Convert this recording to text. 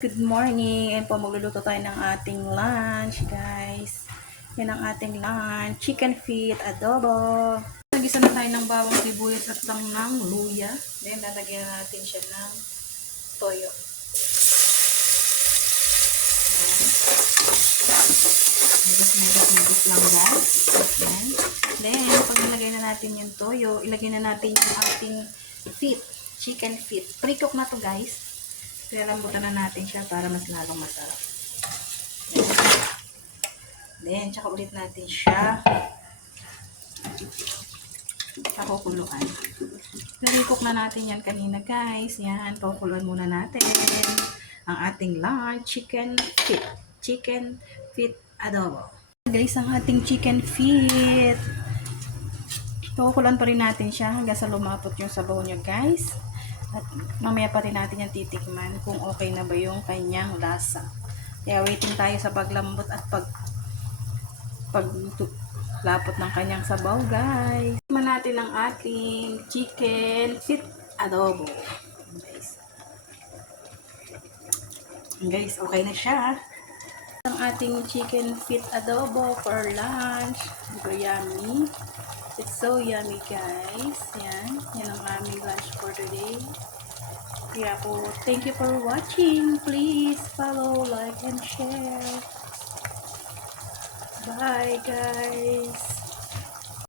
Good morning! Ayan po, magluluto tayo ng ating lunch, guys. Yan ang ating lunch. Chicken feet, adobo. Nagisa na tayo ng bawang sibuyas at lang ng luya. Then, lalagyan natin siya ng toyo. Megas lang, guys. Ayan. Then, pag nilagay na natin yung toyo, ilagay na natin yung ating feet. Chicken feet. Pre-cook na to, guys. Lalambutan na natin siya para mas lalong masarap. Then, tsaka ulit natin siya pakukuluan. Nare-cook na natin yan kanina, guys. Yan, pakukuluan muna natin ang ating lunch, chicken feet. Chicken feet adobo. Guys, ang ating chicken feet. Pakukuluan pa rin natin siya hanggang sa lumapot yung sabaw niya, guys. At mamaya pa rin natin yung titikman kung okay na ba yung kanyang lasa. Kaya waiting tayo sa paglambot at paglapot ng kanyang sabaw, guys. Tikman natin ang ating chicken feet adobo. Guys, okay na siya. Ang ating chicken feet adobo for lunch. So yummy. It's so yummy, guys. Yan ang aming lunch for today. Kaya po, thank you for watching. Please follow, like, and share. Bye, guys.